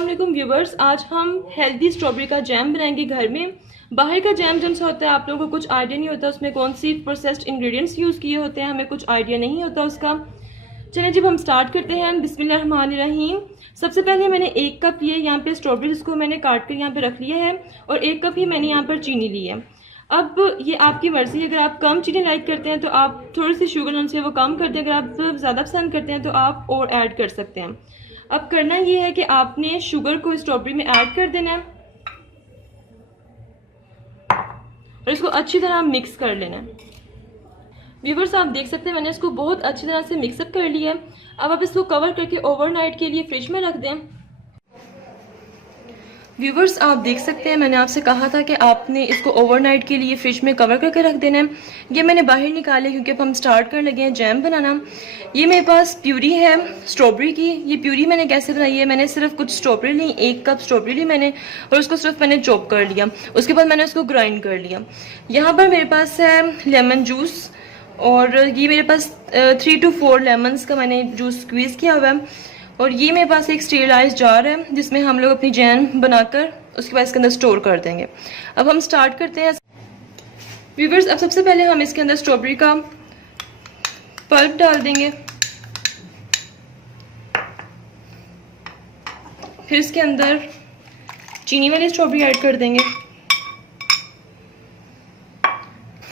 अस्सलाम वालेकुम व्यूवर्स, आज हम हेल्दी स्ट्रॉबेरी का जैम बनाएंगे घर में। बाहर का जैम जैसे होता है आप लोगों को कुछ आइडिया नहीं होता उसमें कौन सी प्रोसेस्ड इंग्रेडिएंट्स यूज़ किए होते हैं, हमें कुछ आइडिया नहीं होता उसका। चलिए जब हम स्टार्ट करते हैं, बिस्मिल्लाहिर्रहमानिर्रहीम। सबसे पहले मैंने 1 कप ये यहाँ पे स्ट्रॉबेरीज को मैंने काट कर यहाँ पे रख लिया है और 1 कप ही मैंने यहाँ पर चीनी ली है। अब ये आपकी मर्ज़ी, अगर आप कम चीनी लाइक करते हैं तो आप थोड़ी सी शुगर उनसे वो कम कर दें, अगर आप ज़्यादा पसंद करते हैं तो आप और ऐड कर सकते हैं। अब करना ये है कि आपने शुगर को स्ट्रॉबेरी में ऐड कर देना है और इसको अच्छी तरह मिक्स कर लेना है। व्यूवर्स आप देख सकते हैं मैंने इसको बहुत अच्छी तरह से मिक्सअप कर लिया है। अब आप इसको कवर करके ओवरनाइट के लिए फ्रिज में रख दें। व्यूवर्स आप देख सकते हैं मैंने आपसे कहा था कि आपने इसको ओवरनाइट के लिए फ्रिज में कवर करके रख देना है। ये मैंने बाहर निकाले क्योंकि अब हम स्टार्ट करने लगे हैं जैम बनाना। ये मेरे पास प्यूरी है स्ट्रॉबेरी की। ये प्यूरी मैंने कैसे बनाई है, मैंने सिर्फ कुछ स्ट्रॉबेरी ली, 1 कप स्ट्रॉबेरी ली मैंने और उसको सिर्फ मैंने चॉप कर लिया। उसके बाद मैंने उसको ग्राइंड कर लिया। यहाँ पर मेरे पास है लेमन जूस और ये मेरे पास 3 to 4 लेमन्स का मैंने जूस स्क्वीज़ किया हुआ है। और ये मेरे पास एक स्टीरलाइज जार है जिसमें हम लोग अपनी जैम बनाकर उसके बाद इसके अंदर स्टोर कर देंगे। अब हम स्टार्ट करते हैं व्यूवर्स। अब सबसे पहले हम इसके अंदर स्ट्रॉबेरी का पल्प डाल देंगे, फिर इसके अंदर चीनी वाली स्ट्रॉबेरी ऐड कर देंगे।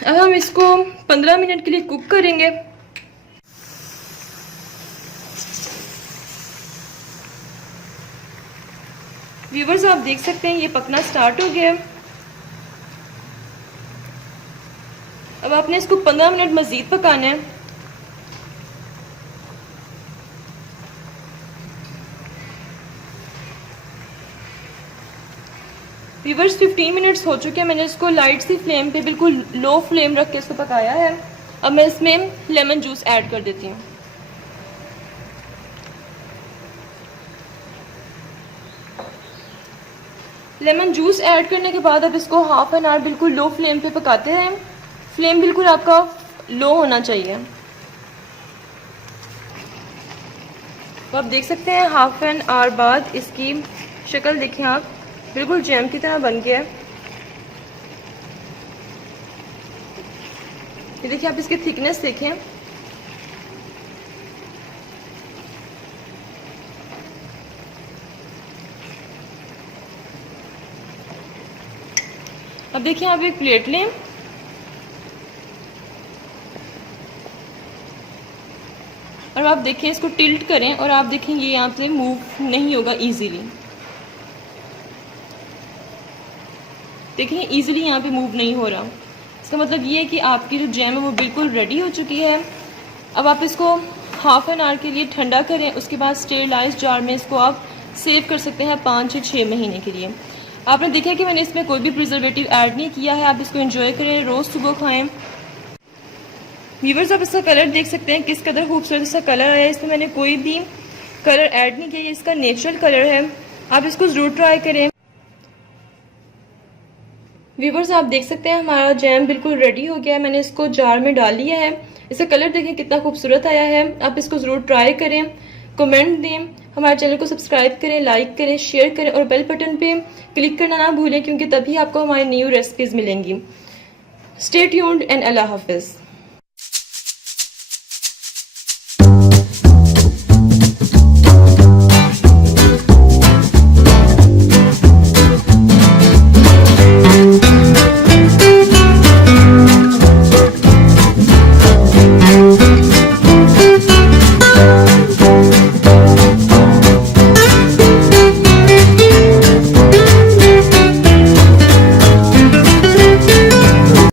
अब हम इसको 15 मिनट के लिए कुक करेंगे। व्यूवर्स आप देख सकते हैं ये पकना स्टार्ट हो गया है। अब आपने इसको 15 मिनट मजीद पकाना है। व्यूवर्स 15 मिनट्स हो चुके हैं। मैंने इसको लाइट सी फ्लेम पे बिल्कुल लो फ्लेम रख के इसको पकाया है। अब मैं इसमें लेमन जूस ऐड कर देती हूँ। लेमन जूस ऐड करने के बाद अब इसको हाफ एन आवर बिल्कुल लो फ्लेम पे पकाते हैं। फ्लेम बिल्कुल आपका लो होना चाहिए। तो आप देख सकते हैं हाफ एन आवर बाद इसकी शक्ल देखें आप, बिल्कुल जैम की तरह बन गया है। ये देखिए आप इसकी थिकनेस देखें। अब देखिए आप एक प्लेट लें और आप देखें इसको टिल्ट करें और आप देखें ये यहाँ से मूव नहीं होगा इजीली। देखिए इजीली यहाँ पे मूव नहीं हो रहा। इसका मतलब ये है कि आपकी जो जैम है वो बिल्कुल रेडी हो चुकी है। अब आप इसको हाफ एन आवर के लिए ठंडा करें, उसके बाद स्टेरलाइज जार में इसको आप सेव कर सकते हैं 5 से 6 महीने के लिए। आपने देखा कि मैंने इसमें कोई भी प्रिजर्वेटिव ऐड नहीं किया है। आप इसको एंजॉय करें, रोज़ सुबह खाएं। व्यूवर्स आप इसका कलर देख सकते हैं किस कदर खूबसूरत इसका कलर आया है। इसमें मैंने कोई भी कलर ऐड नहीं किया, ये इसका नेचुरल कलर है। आप इसको ज़रूर ट्राई करें। व्यूवर्स आप देख सकते हैं हमारा जैम बिल्कुल रेडी हो गया है। मैंने इसको जार में डाल लिया है। इसका कलर देखें कितना खूबसूरत आया है। आप इसको ज़रूर ट्राई करें, कमेंट दें, हमारे चैनल को सब्सक्राइब करें, लाइक करें, शेयर करें और बेल बटन पे क्लिक करना ना भूलें क्योंकि तभी आपको हमारी न्यू रेसिपीज़ मिलेंगी। स्टे ट्यून्ड एंड अल्लाह हाफिज़।